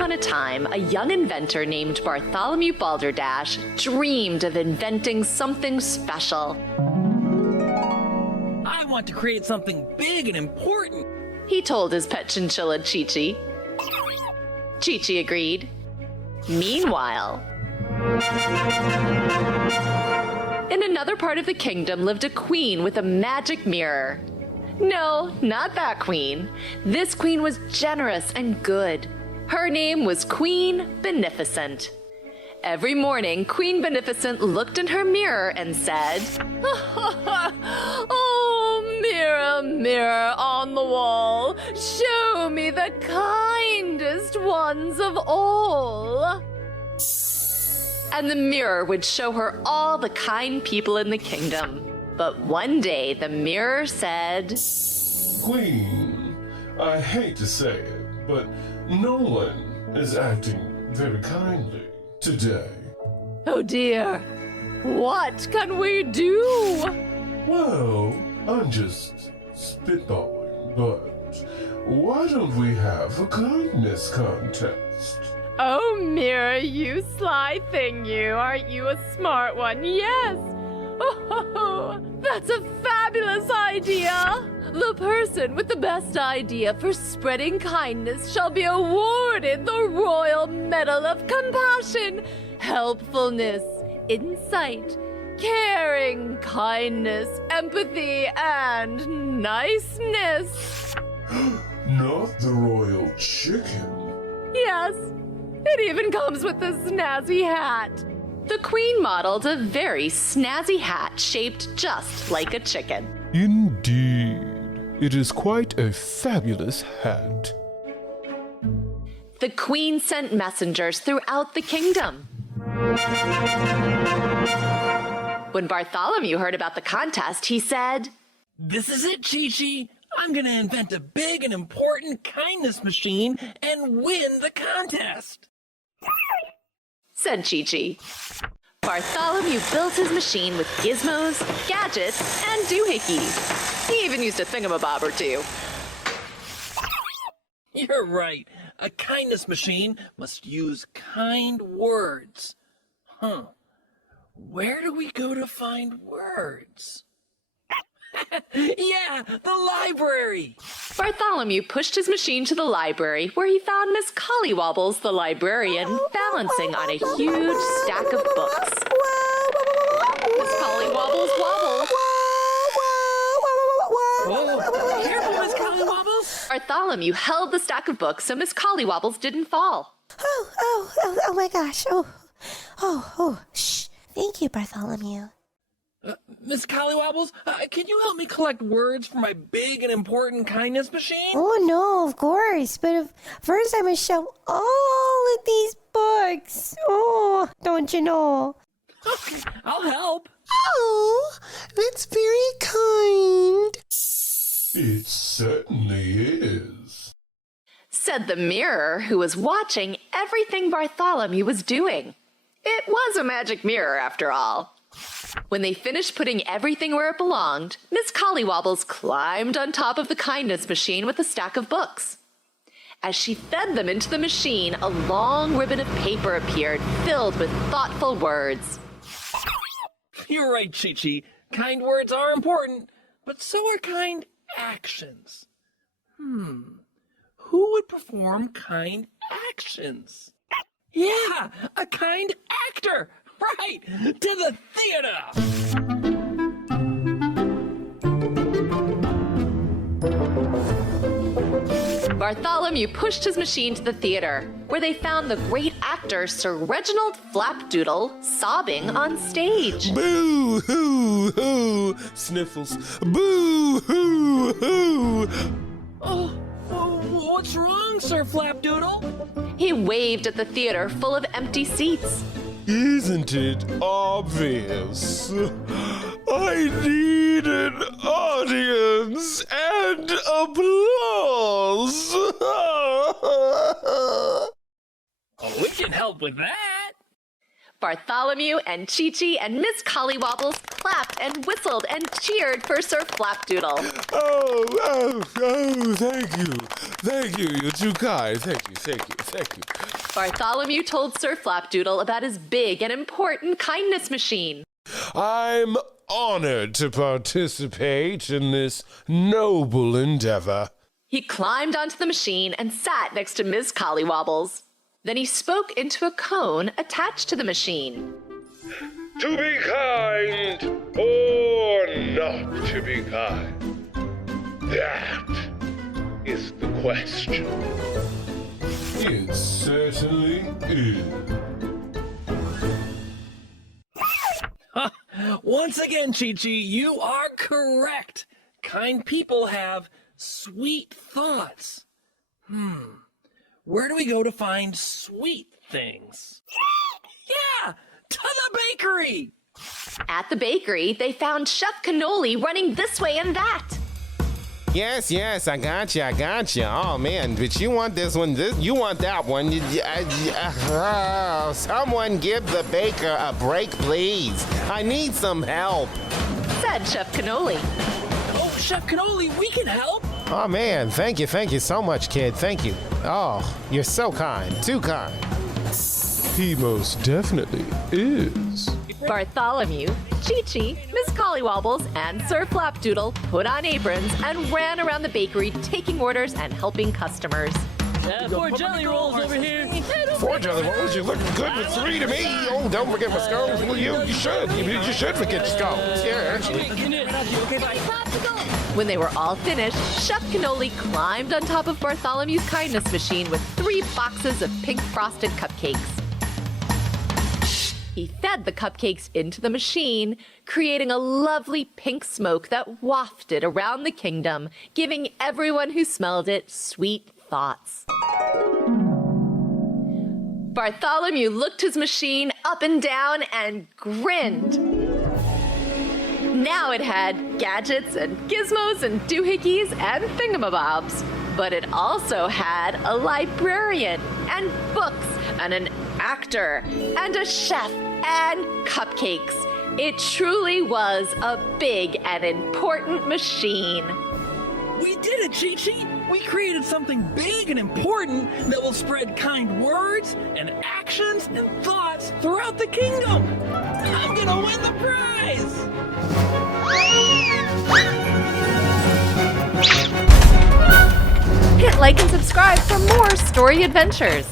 upon a time, a young inventor named Bartholomew Balderdash dreamed of inventing something special. I want to create something big and important, He told his pet chinchilla, Chi-Chi. Chi-Chi agreed. Meanwhile, in another part of the kingdom lived a queen with a magic mirror. No, not that queen. This queen was generous and good. Her name was Queen Beneficent. Every morning, Queen Beneficent looked in her mirror and said, "Oh, mirror, mirror on the wall, show me the kindest ones of all." And the mirror would show her all the kind people in the kingdom. But one day, the mirror said, Queen, I hate to say it, but no one is acting very kindly today. "Oh dear, what can we do?" Well, I'm just spitballing, but why don't we have a kindness contest? "Oh, mirror, you sly thing, you. Aren't you a smart one? Yes. Oh, that's a fabulous idea. The person with the best idea for spreading kindness shall be awarded the Royal Medal of Compassion, Helpfulness, Insight, Caring, Kindness, Empathy, and Niceness." Not the royal chicken. Yes, it even comes with a snazzy hat. The queen modeled a very snazzy hat shaped just like a chicken. Indeed, it is quite a fabulous hat. The queen sent messengers throughout the kingdom. When Bartholomew heard about the contest, he said, This is it, Chi-Chi. I'm gonna invent a big and important kindness machine and win the contest. said Chi-Chi. Bartholomew built his machine with gizmos, gadgets, and doohickeys. He even used a thingamabob or two. You're right. A kindness machine must use kind words. Huh. Where do we go to find words? Yeah, the library! Bartholomew pushed his machine to the library, where he found Miss Collywobbles, the librarian, balancing on a huge stack of books. Miss Collywobbles wobble. Oh, careful, Miss Collywobbles! Bartholomew held the stack of books so Miss Collywobbles didn't fall. Oh my gosh. Shh. Thank you, Bartholomew. Miss Collywobbles, can you help me collect words for my big and important kindness machine? Oh, no, of course. But first I must show all of these books. Oh, don't you know? Okay, I'll help. Oh, that's very kind. It certainly is, said the mirror, who was watching everything Bartholomew was doing. It was a magic mirror, after all. When they finished putting everything where it belonged, Miss Collywobbles climbed on top of the kindness machine with a stack of books. As she fed them into the machine, a long ribbon of paper appeared, filled with thoughtful words. You're right, Chi-Chi. Kind words are important, but so are kind actions. Who would perform kind actions? Yeah, a kind actor! Right! To the theater! Bartholomew pushed his machine to the theater, where they found the great actor Sir Reginald Flapdoodle sobbing on stage. Boo hoo hoo, Sniffles. Boo hoo hoo. Oh, what's wrong, Sir Flapdoodle? He waved at the theater full of empty seats. Isn't it obvious? I need an audience and applause. Oh, we can help with that. Bartholomew and Chi-Chi and Miss Collywobbles clapped and whistled and cheered for Sir Flapdoodle. Oh, thank you. Thank you, you're too kind. Thank you. Bartholomew told Sir Flapdoodle about his big and important kindness machine. I'm honored to participate in this noble endeavor. He climbed onto the machine and sat next to Miss Collywobbles. Then he spoke into a cone attached to the machine. To be kind or not to be kind? That is the question. It certainly is. Once again, Chi-Chi, you are correct. Kind people have sweet thoughts. Where do we go to find sweet things? Yeah, to the bakery. At the bakery, they found Chef Cannoli running this way and that. Yes, I got you. Oh, man, but you want this one, you want that one. Someone give the baker a break, please. I need some help. Said Chef Cannoli. Oh, Chef Cannoli, we can help. Oh, man, thank you so much, kid. Thank you. Oh, you're so kind, too kind. He most definitely is. Bartholomew, Chi-Chi, Miss Collywobbles, and Sir Flapdoodle put on aprons and ran around the bakery taking orders and helping customers. 4 jelly rolls over here. 4 jelly rolls, you're looking good with 3 to me. Oh, don't forget my scones. Well, you should. You should forget your scones. Yeah, actually. When they were all finished, Chef Cannoli climbed on top of Bartholomew's kindness machine with 3 boxes of pink frosted cupcakes. He fed the cupcakes into the machine, creating a lovely pink smoke that wafted around the kingdom, giving everyone who smelled it sweet thoughts. Bartholomew looked his machine up and down and grinned. Now it had gadgets and gizmos and doohickeys and thingamabobs, but it also had a librarian and books and an actor and a chef and cupcakes. It truly was a big and important machine. We did it, Chi-Chi. We created something big and important that will spread kind words and actions and thoughts throughout the kingdom. I'm gonna win the prize. Hit like and subscribe for more story adventures.